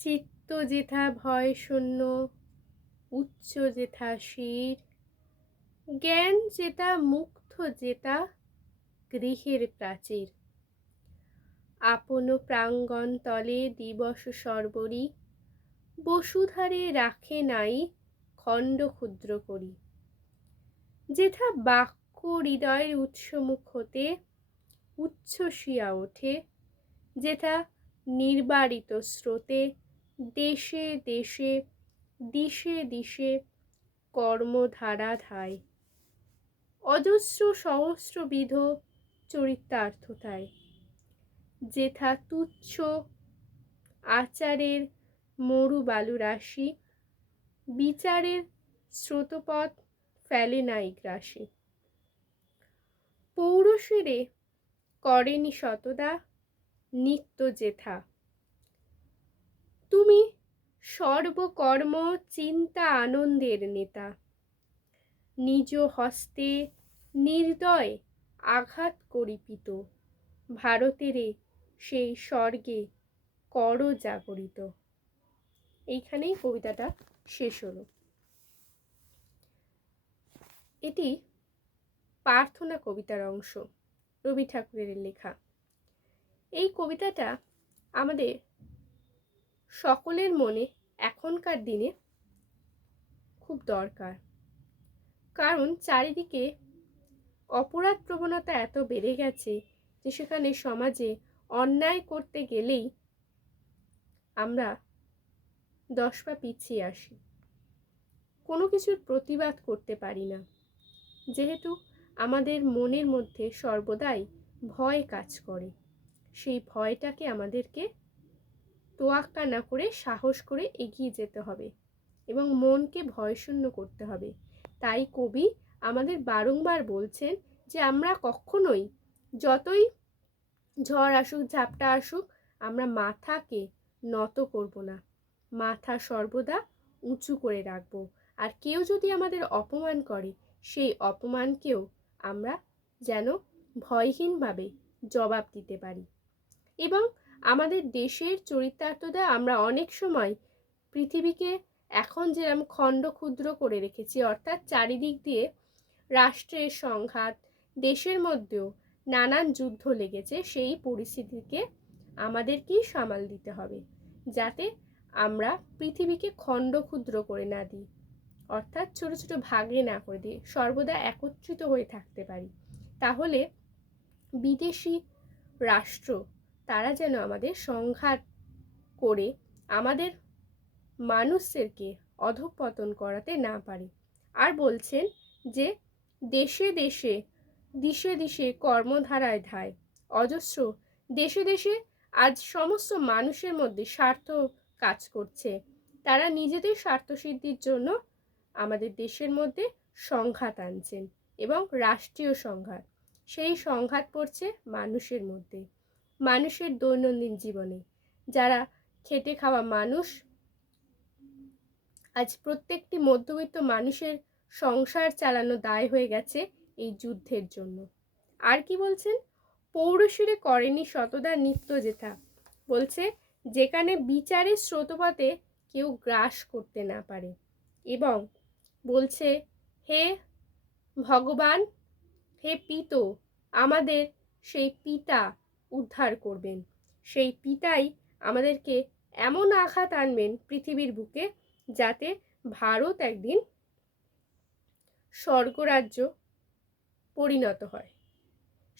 চিত্ত যেথা ভয় শূন্য, উচ্চ যেথা শির, জ্ঞান যেতা মুগ্ধ যেতা গৃহের প্রাচীর। আপন প্রাঙ্গণ তলে দিবস সর্বরি, বসুধারে রাখে নাই খণ্ড ক্ষুদ্র করি। যেথা বাক্য হৃদয়ের উৎসমুখ হতে উচ্ছ্বসিয়া ওঠে, যেথা নির্বারিত স্রোতে দেশে দেশে দিশে দিশে কর্মধারা ধায়। অজস্র সহস্রবিধ চরিতার্থতায়। যেথা তুচ্ছ আচারের মরু বালু রাশি, বিচারের স্রোতপথ ফেলে নাই গ্রাসী। পৌরুষেরে করেনি শতদা নিত্য যেথা। তুমি সর্বকর্ম চিন্তা আনন্দের নেতা। নিজ হস্তে নির্দয় আঘাত করিপিত, ভারতেরে সেই স্বর্গে কর জাগরিত। এইখানেই কবিতাটা শেষ হলো। এটি প্রার্থনা কবিতার অংশ, রবি ঠাকুরের লেখা। এই কবিতাটা আমাদের সকলের মনে এখনকার দিনে খুব দরকার, কারণ চারিদিকে অপরাধ প্রবণতা এত বেড়ে গেছে যে সেখানে সমাজে অন্যায় করতে গেলেই আমরা 10 পা পিছিয়ে আসি, কোনো কিছুর প্রতিবাদ করতে পারি না, যেহেতু আমাদের মনের মধ্যে সর্বদাই ভয় কাজ করে। সেই ভয়টাকে আমাদেরকে তোয়াক্কা না করে সাহস করে এগিয়ে যেতে হবে এবং মনকে ভয়শূন্য করতে হবে। তাই কবি আমাদের বারংবার বলছেন যে আমরা কখনোই, যতই ঝড় আসুক ঝাপটা আসুক, আমরা মাথাকে নত করব না, মাথা সর্বদা উঁচু করে রাখব। আর কেউ যদি আমাদের অপমান করে, সেই অপমানকেও আমরা যেন ভয়হীনভাবে জবাব দিতে পারি। এবং আমাদের দেশের চরিতার্থতা আমরা অনেক সময় পৃথিবীকে এখন যেরকম খণ্ড ক্ষুদ্র করে রেখেছি, অর্থাৎ চারিদিক দিয়ে রাষ্ট্রের সংঘাত, দেশের মধ্যেও নানান যুদ্ধ লেগেছে, সেই পরিস্থিতিকে আমাদেরকেই সামাল দিতে হবে, যাতে আমরা পৃথিবীকে খণ্ড ক্ষুদ্র করে না দিই, অর্থাৎ ছোট ছোট ভাগে না করে দিই, সর্বদা একত্রিত হয়ে থাকতে পারি। তাহলে বিদেশি রাষ্ট্র তারা যেন আমাদের সংঘাত করে আমাদের মানুষদেরকে অধঃপতন করাতে না পারে। আর বলছেন যে দেশে দেশে দিশে দিশে কর্মধারায় ধায়। অজস্র দেশে দেশে আজ সমস্ত মানুষের মধ্যে স্বার্থ কাজ করছে, তারা নিজেদের স্বার্থসিদ্ধির জন্য আমাদের দেশের মধ্যে সংঘাত আনছেন, এবং রাষ্ট্রীয় সংঘাত, সেই সংঘাত পড়ছে মানুষের মধ্যে, মানুষের দৈনন্দিন জীবনে। যারা খেটে খাওয়া মানুষ, আজ প্রত্যেকটি মধ্যবিত্ত মানুষের সংসার চালানো দায় হয়ে গেছে এই যুদ্ধের জন্য। আর কি বলছেন? পৌরুষেরে করেনি শতদা নিত্য যেথা। বলছে যেখানে বিচারের স্রোতপথে কেউ গ্রাস করতে না পারে। এবং বলছে হে ভগবান, হে পিত, আমাদের সেই পিতা উদ্ধার করবেন। সেই পিতাই আমাদেরকে এমন আঘাত আনবেন পৃথিবীর বুকে, যাতে ভারত একদিন স্বর্গরাজ্য পরিণত হয়,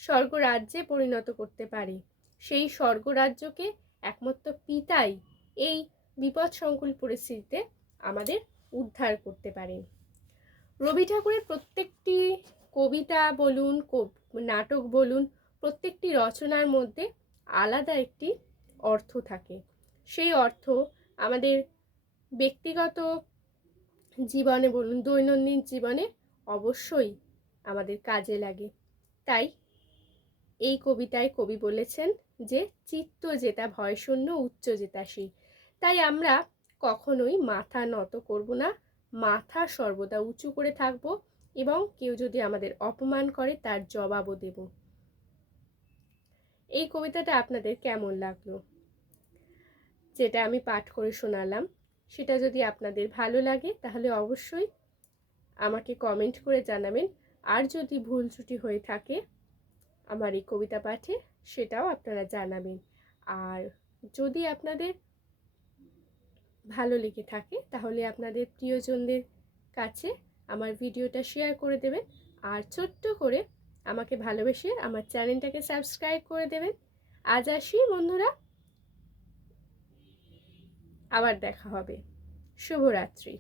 স্বর্গরাজ্যে পরিণত করতে পারে। সেই স্বর্গরাজ্যকে একমাত্র পিতাই এই বিপদ সংকুল পরিস্থিতিতে আমাদের উদ্ধার করতে পারেন। রবি ঠাকুরের প্রত্যেকটি কবিতা বলুন, নাটক বলুন, প্রত্যেকটি রচনার মধ্যে আলাদা একটি অর্থ থাকে। সেই অর্থ আমাদের ব্যক্তিগত জীবনে বলুন, দৈনন্দিন জীবনে অবশ্যই আমাদের কাজে লাগে। তাই এই কবিতায় কবি বলেছেন যে চিত্ত যেতা ভয়শূন্য, উচ্চ যেতা শির। তাই আমরা কখনোই মাথা নত করব না, মাথা সর্বদা উঁচু করে থাকব, এবং কেউ যদি আমাদের অপমান করে তার জবাবও দেব। এই কবিতাটা আপনাদের কেমন লাগলো? যেটা আমি পাঠ করে শোনালাম সেটা যদি আপনাদের ভালো লাগে তাহলে অবশ্যই আমাকে কমেন্ট করে জানাবেন। আর যদি ভুল ত্রুটি হয়ে থাকে আমার এই কবিতা পাঠে সেটাও আপনারা জানাবেন। আর যদি আপনাদের ভালো লেগে থাকে তাহলে আপনাদের প্রিয়জনদের কাছে আমার ভিডিওটা শেয়ার করে দেবেন। আর ছোট্ট করে আমাকে ভালোবেসে আমার চ্যানেলটাকে সাবস্ক্রাইব করে দেবেন। আজ আসি বন্ধুরা, আবার দেখা হবে। শুভরাত্রি।